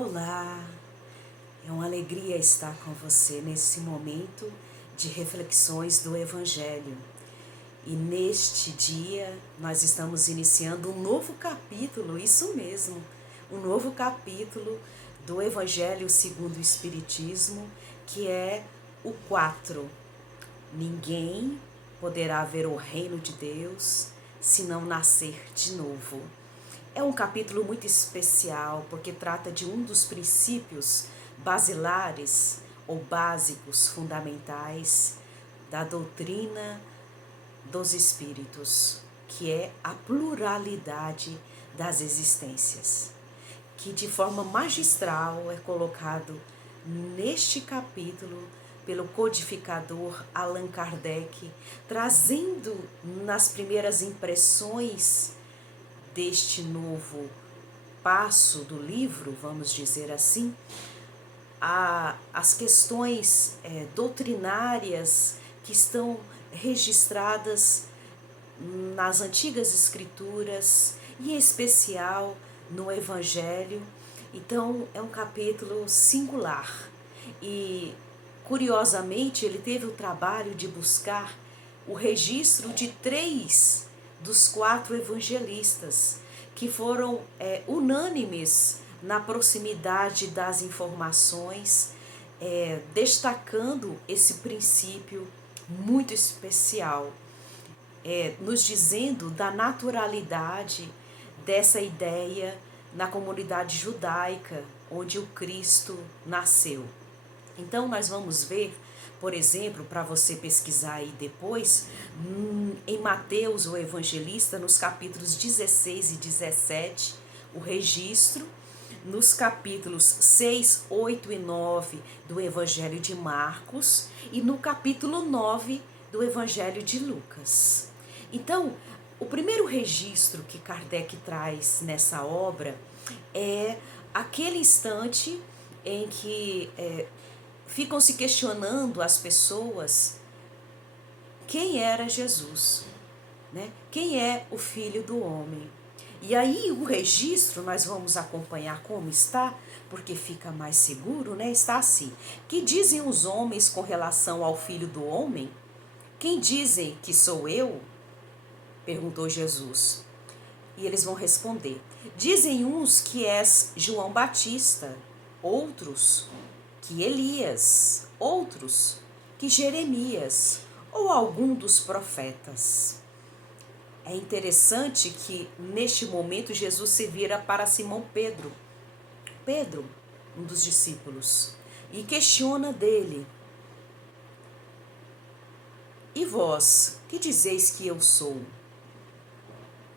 Olá, é uma alegria estar com você nesse momento de reflexões do Evangelho. E neste dia nós estamos iniciando um novo capítulo, isso mesmo, um novo capítulo do Evangelho segundo o Espiritismo, que é o 4. Ninguém poderá ver o reino de Deus se não nascer de novo. É um capítulo muito especial porque trata de um dos princípios basilares ou básicos fundamentais da doutrina dos espíritos, que é a pluralidade das existências, que de forma magistral é colocado neste capítulo pelo codificador Allan Kardec, trazendo nas primeiras impressões deste novo passo do livro, vamos dizer assim, as questões doutrinárias que estão registradas nas antigas escrituras e em especial no Evangelho. Então é um capítulo singular e, curiosamente, ele teve o trabalho de buscar o registro de 3 dos 4 evangelistas, que foram unânimes na proximidade das informações, destacando esse princípio muito especial, nos dizendo da naturalidade dessa ideia na comunidade judaica, onde o Cristo nasceu. Então nós vamos ver, por exemplo, para você pesquisar aí depois, em Mateus, o evangelista, nos capítulos 16 e 17, o registro, nos capítulos 6, 8 e 9 do Evangelho de Marcos e no capítulo 9 do Evangelho de Lucas. Então, o primeiro registro que Kardec traz nessa obra é aquele instante em que ficam se questionando as pessoas quem era Jesus, né? Quem é o Filho do Homem? E aí o registro, nós vamos acompanhar como está, porque fica mais seguro, né? Está assim: que dizem os homens com relação ao Filho do Homem? Quem dizem que sou eu? Perguntou Jesus. E eles vão responder: dizem uns que és João Batista, outros que Elias, outros que Jeremias ou algum dos profetas. É interessante que neste momento Jesus se vira para Simão Pedro, um dos discípulos, e questiona dele: e vós, que dizeis que eu sou?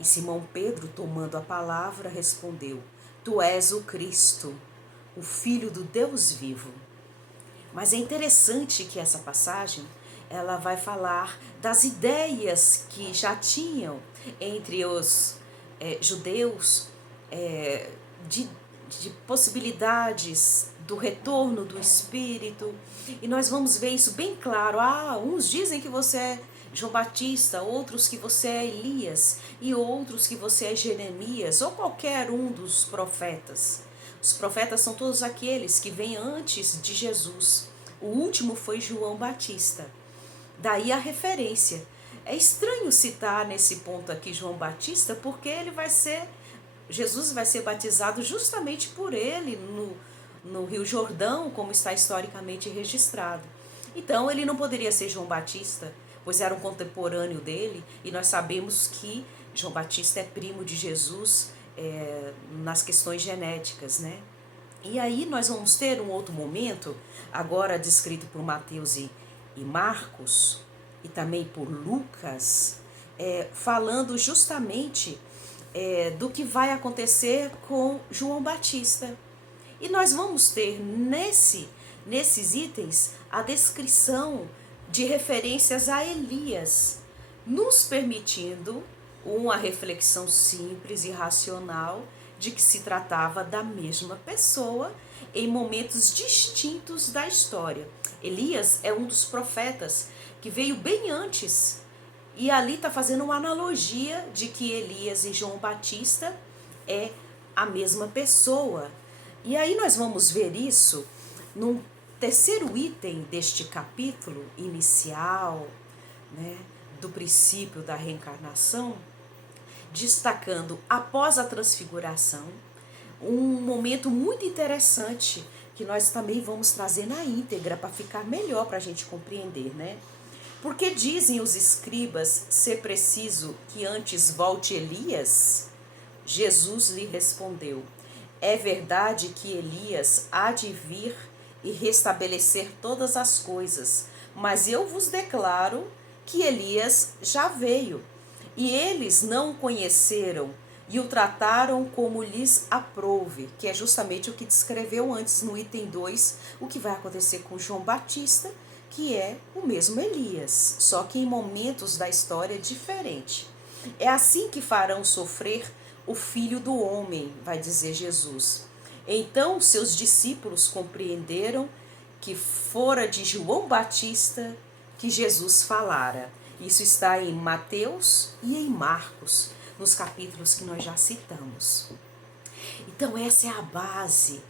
E Simão Pedro, tomando a palavra, respondeu: tu és o Cristo, o Filho do Deus vivo. Mas é interessante que essa passagem, ela vai falar das ideias que já tinham entre os judeus de possibilidades do retorno do Espírito. E nós vamos ver isso bem claro. Uns dizem que você é João Batista, outros que você é Elias e outros que você é Jeremias ou qualquer um dos profetas. Os profetas são todos aqueles que vêm antes de Jesus. O último foi João Batista. Daí a referência. É estranho citar nesse ponto aqui João Batista, porque Jesus vai ser batizado justamente por ele no Rio Jordão, como está historicamente registrado. Então ele não poderia ser João Batista, pois era um contemporâneo dele, e nós sabemos que João Batista é primo de Jesus nas questões genéticas, né? E aí nós vamos ter um outro momento, agora descrito por Mateus e Marcos, e também por Lucas, falando justamente do que vai acontecer com João Batista. E nós vamos ter nesses itens a descrição de referências a Elias, nos permitindo uma reflexão simples e racional de que se tratava da mesma pessoa em momentos distintos da história. Elias é um dos profetas que veio bem antes, e ali está fazendo uma analogia de que Elias e João Batista é a mesma pessoa. E aí nós vamos ver isso num terceiro item deste capítulo inicial, né, do princípio da reencarnação, destacando após a transfiguração, um momento muito interessante que nós também vamos trazer na íntegra para ficar melhor para a gente compreender, né? Porque dizem os escribas ser preciso que antes volte Elias? Jesus lhe respondeu: é verdade que Elias há de vir e restabelecer todas as coisas, mas eu vos declaro que Elias já veio, e eles não o conheceram e o trataram como lhes aprouve, que é justamente o que descreveu antes no item 2, o que vai acontecer com João Batista, que é o mesmo Elias, só que em momentos da história diferente. É assim que farão sofrer o Filho do Homem, vai dizer Jesus. Então seus discípulos compreenderam que fora de João Batista que Jesus falara. Isso está em Mateus e em Marcos, nos capítulos que nós já citamos. Então essa é a base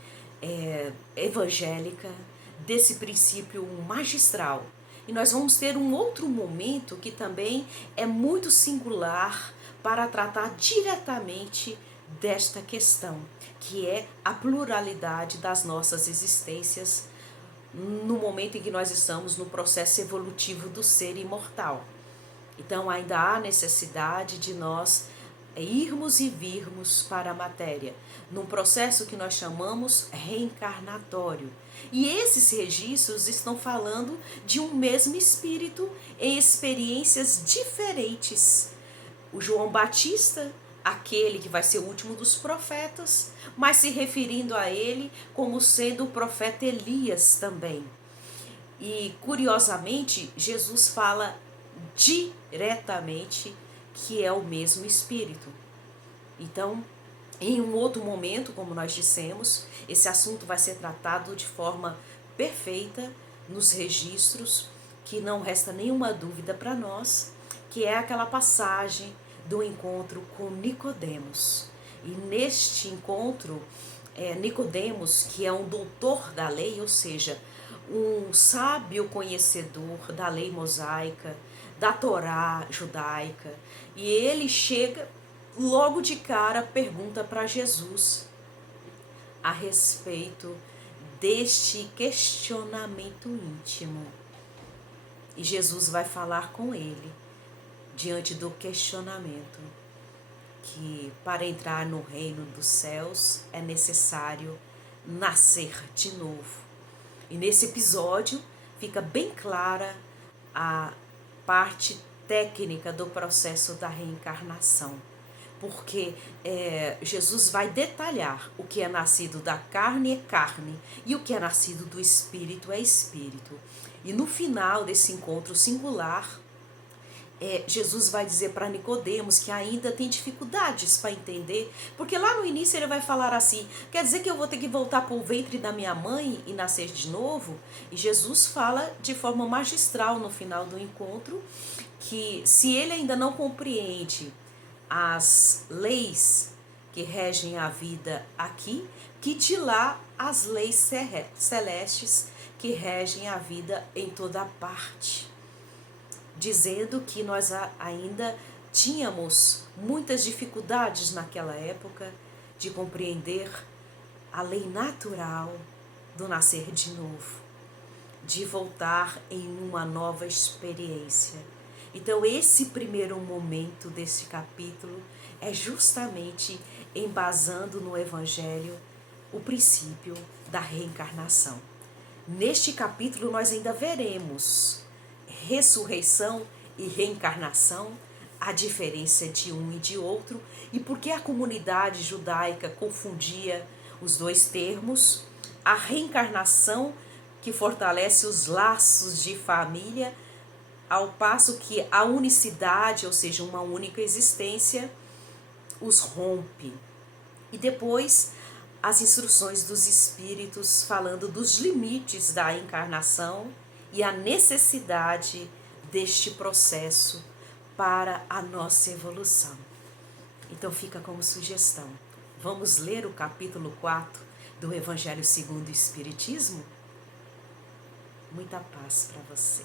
evangélica desse princípio magistral. E nós vamos ter um outro momento que também é muito singular para tratar diretamente desta questão, que é a pluralidade das nossas existências no momento em que nós estamos no processo evolutivo do ser imortal. Então ainda há necessidade de nós irmos e virmos para a matéria, num processo que nós chamamos reencarnatório. E esses registros estão falando de um mesmo espírito em experiências diferentes. O João Batista, aquele que vai ser o último dos profetas, mas se referindo a ele como sendo o profeta Elias também. E curiosamente, Jesus fala diretamente que é o mesmo Espírito. Então, em um outro momento, como nós dissemos, esse assunto vai ser tratado de forma perfeita nos registros, que não resta nenhuma dúvida para nós, que é aquela passagem do encontro com Nicodemos. E neste encontro, Nicodemos, que é um doutor da lei, ou seja, um sábio conhecedor da lei mosaica, da Torá judaica, e ele chega logo de cara, pergunta para Jesus a respeito deste questionamento íntimo. E Jesus vai falar com ele diante do questionamento, que para entrar no reino dos céus é necessário nascer de novo. E nesse episódio fica bem clara a parte técnica do processo da reencarnação, porque Jesus vai detalhar o que é nascido da carne é carne e o que é nascido do espírito é espírito. E no final desse encontro singular, Jesus vai dizer para Nicodemos que ainda tem dificuldades para entender, porque lá no início ele vai falar assim: quer dizer que eu vou ter que voltar para o ventre da minha mãe e nascer de novo? E Jesus fala de forma magistral no final do encontro que se ele ainda não compreende as leis que regem a vida aqui, que de lá as leis celestes que regem a vida em toda parte, dizendo que nós ainda tínhamos muitas dificuldades naquela época de compreender a lei natural do nascer de novo, de voltar em uma nova experiência. Então esse primeiro momento desse capítulo é justamente embasando no Evangelho o princípio da reencarnação. Neste capítulo nós ainda veremos ressurreição e reencarnação, a diferença de um e de outro, e porque a comunidade judaica confundia os dois termos, a reencarnação que fortalece os laços de família, ao passo que a unicidade, ou seja, uma única existência, os rompe. E depois as instruções dos espíritos falando dos limites da encarnação e a necessidade deste processo para a nossa evolução. Então fica como sugestão. Vamos ler o capítulo 4 do Evangelho segundo o Espiritismo. Muita paz para você.